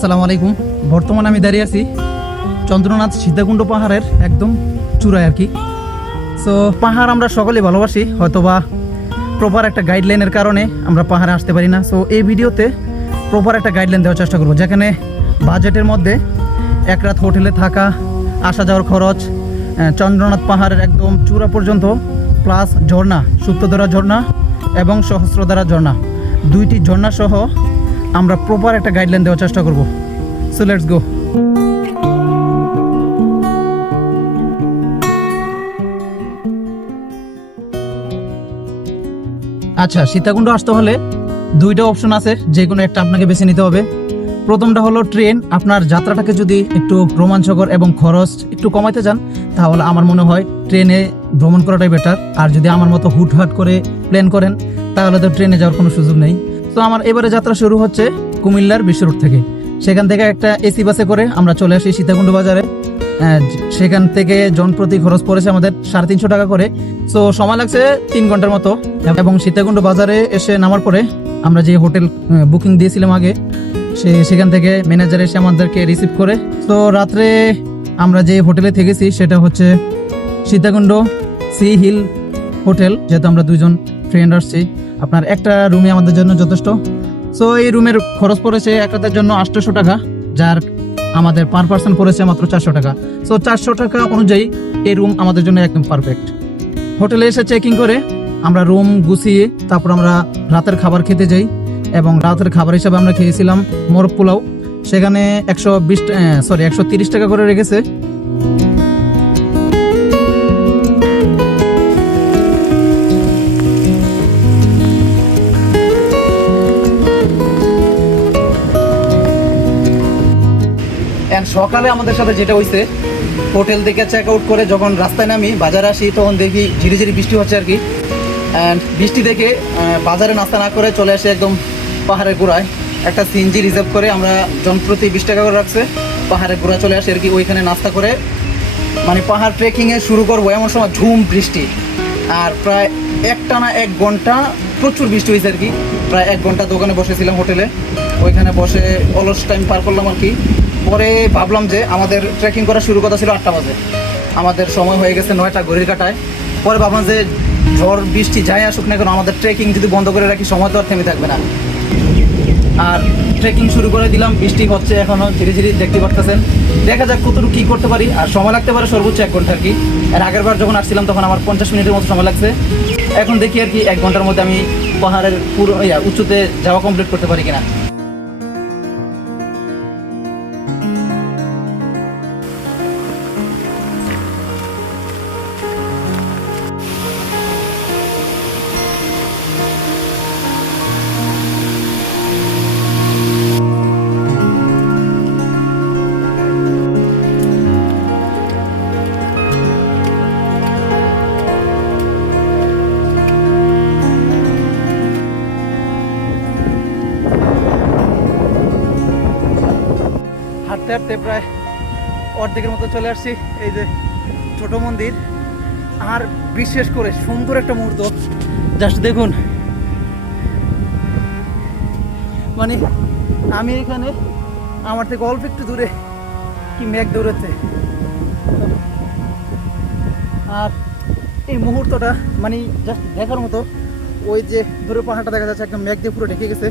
আসসালামু আলাইকুম। বর্তমানে আমি দাঁড়িয়ে আছি চন্দ্রনাথ সীতাকুণ্ড পাহাড়ের একদম চূড়ায় আর কি। সো পাহাড় আমরা সকলেই ভালোবাসি, হয়তোবা প্রপার একটা গাইডলাইনের কারণে আমরা পাহাড়ে আসতে পারি না। সো এই ভিডিওতে প্রপার একটা গাইডলাইন দেওয়ার চেষ্টা করবো, যেখানে বাজেটের মধ্যে এক রাত হোটেলে থাকা, আসা যাওয়ার খরচ, চন্দ্রনাথ পাহাড়ের একদম চূড়া পর্যন্ত, প্লাস ঝর্ণা, সুপ্তধারা ঝর্ণা এবং সহস্রধারা ঝর্ণা, দুইটি ঝর্ণা সহ আমরা প্রপার একটা গাইডলাইন দেওয়ার চেষ্টা করব। So let's go. আচ্ছা, সীতাকুণ্ড আসতে হলে দুইটা অপশন আছে, যে কোনো একটা আপনাকে বেছে নিতে হবে। প্রথমটা হলো ট্রেন। আপনার যাত্রাটাকে যদি একটু রোমাঞ্চকর এবং খরচ একটু কমাইতে চান, তাহলে আমার মনে হয় ট্রেনে ভ্রমণ করাটাই বেটার। আর যদি আমার মতো হুটহাট করে প্ল্যান করেন, তাহলে তো ট্রেনে যাওয়ার কোনো সুযোগ নেই। তো আমার এবারে যাত্রা শুরু হচ্ছে কুমিল্লার বিশ্ব রোড থেকে। সেখান থেকে একটা এসি বাসে করে আমরা চলে আসি সীতাকুণ্ড বাজারে। সেখান থেকে জনপ্রতি খরচ পড়েছে আমাদের 350 টাকা করে। সো সময় লাগছে 3 ঘন্টার মতো। এবং সীতাকুণ্ড বাজারে এসে নামার পরে আমরা যে হোটেল বুকিং দিয়েছিলাম আগে, সেখান থেকে ম্যানেজার এসে আমাদেরকে রিসিভ করে। তো রাত্রে আমরা যে হোটেলে থেকেছি সেটা হচ্ছে সীতাকুণ্ড সি হিল হোটেল। যেহেতু আমরা দুইজন ফ্রেন্ড আসছি, আপনার একটা রুমে আমাদের জন্য যথেষ্ট। সো এই রুমের খরচ পড়েছে এক রাতের জন্য 800 টাকা, যার আমাদের পার পার্সন পড়েছে মাত্র 400 টাকা। সো 400 টাকা অনুযায়ী এই রুম আমাদের জন্য একদম পারফেক্ট। হোটেলে এসে চেকিং করে আমরা রুম গুছিয়ে তারপর আমরা রাতের খাবার খেতে যাই। এবং রাতের খাবার হিসাবে আমরা খেয়েছিলাম মোরগ পোলাও। সেখানে 130 টাকা করে রেখেছে। সকালে আমাদের সাথে যেটা হয়েছে, হোটেল থেকে চেক আউট করে যখন রাস্তায় নামি বাজারে আসি, তখন দেখি ঝিরি ঝিরি বৃষ্টি হচ্ছে আর কি। অ্যান্ড বৃষ্টি দেখে বাজারে নাস্তা না করে চলে আসে একদম পাহাড়ের গোড়ায়। একটা সিএনজি রিজার্ভ করে আমরা জনপ্রতি 20 টাকা করে রাখছে, পাহাড়ের গোড়া চলে আসে আর কি। ওইখানে নাস্তা করে মানে পাহাড় ট্রেকিংয়ে শুরু করবো, এমন সময় ঝুম বৃষ্টি। আর প্রায় একটানা 1 ঘন্টা প্রচুর বৃষ্টি হয়েছে আর কি। প্রায় 1 ঘন্টা দোকানে বসেছিলাম হোটেলে, ওইখানে বসে অলস টাইম পার করলাম আর কি। পরে ভাবলাম যে আমাদের ট্রেকিং করা শুরু কথা ছিল 8টা বাজে, আমাদের সময় হয়ে গেছে 9টা ঘড়ির কাটায়। পরে ভাবলাম যে ঝড় বৃষ্টি যাই আসুক না কেন, আমাদের ট্রেকিং যদি বন্ধ করে রাখি সময় তো আর থেমে থাকবে না। আর ট্রেকিং শুরু করে দিলাম। বৃষ্টি হচ্ছে এখনও ধীরে ধীরে, দেখতে পারতেছেন। দেখা যাক কতটুকু কী করতে পারি। আর সময় লাগতে পারে সর্বোচ্চ 1 ঘন্টা আর কি। আর আগের বার যখন আসছিলাম তখন আমার 50 মিনিটের মতো সময় লাগছে। এখন দেখি আর কি 1 ঘন্টার মধ্যে আমি পাহাড়ের পুরো উঁচুতে যাওয়া কমপ্লিট করতে পারি কিনা। হাঁটতে হাঁটতে প্রায় অর্ধেকের মতো চলে আসছি। এই যে ছোট মন্দির, আর বিশেষ করে সুন্দর একটা মুহূর্ত, জাস্ট দেখুন। মানে আমি এখানে, আমার থেকে অল্প একটু দূরে কি মেঘ দৌড়াচ্ছে। আর এই মুহূর্তটা মানে জাস্ট দেখার মতো। ওই যে দূরে পাহাড়টা দেখা যাচ্ছে, একদম মেঘ দিয়ে পুরো ঢেকে গেছে।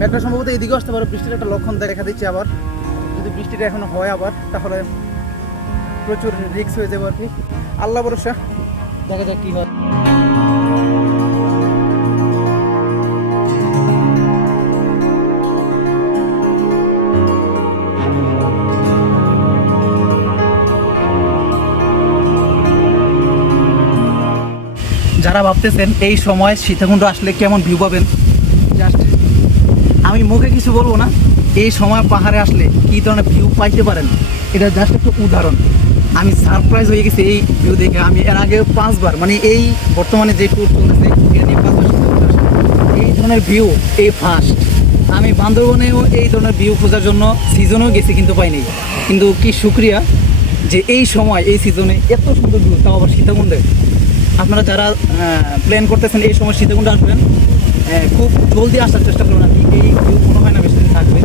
মেঘটা সম্ভবত এদিকে আসতে পারে, বৃষ্টির একটা লক্ষণ দেখা দিচ্ছে। আবার যদি বৃষ্টিটা এখনো হয় আবার, তাহলে প্রচুর রিস্ক হয়ে যাবে আর কি। আল্লাহ ভরসা, দেখা যাক কি হয়। যারা ভাবতেছেন এই সময় সীতাকুণ্ড আসলে কেমন ভিউ পাবেন, জাস্ট আমি মুখে কিছু বলবো না, এই সময় পাহাড়ে আসলে কী ধরনের ভিউ পাইতে পারেন, এটা জাস্ট একটু উদাহরণ। আমি সারপ্রাইজ হয়ে গেছি এই ভিউ দেখে। আমি এর আগে 5 বার, মানে এই বর্তমানে যে ট্যুর চলতেছে নিয়ে 5 বার এই ধরনের ভিউ এই ফার্স্ট। আমি বান্দরবনেও এই ধরনের ভিউ খোঁজার জন্য সিজনেও গেছি, কিন্তু পাইনি। কিন্তু কি শুক্রিয়া যে এই সময় এই সিজনে এত সুন্দর ভিউ, তাও আবার সীতাকুণ্ডে। আপনারা যারা প্ল্যান করতেছেন এই সময় সীতাকুণ্ড আসবেন, খুব জলদি আসার চেষ্টা করুন। আর কি এই ভিউ মনে হয় না বেশি দিন থাকবে।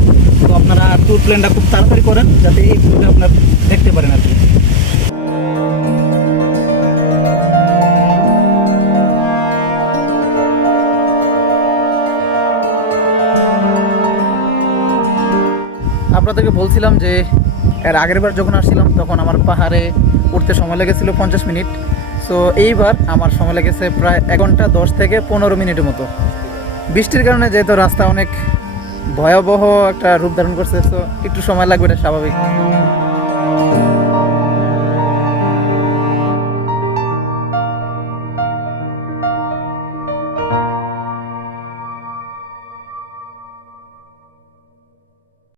তো আপনারা ট্যুর প্ল্যানটা খুব তাড়াতাড়ি করেন যাতে এই ভিডিওটা আপনার দেখতে পারেন আর কি। আপনাদেরকে বলছিলাম যে এর আগের বার যখন আসছিলাম তখন আমার পাহাড়ে উঠতে সময় লেগেছিল 50 মিনিট। সো এইবার আমার সময় লেগেছে প্রায় 1 ঘন্টা 10 থেকে 15 মিনিটের মতো। বৃষ্টির কারণে যেহেতু রাস্তা অনেক ভয়াবহ একটা রূপ ধারণ করছে, তো একটু সময় লাগবে, এটা স্বাভাবিক।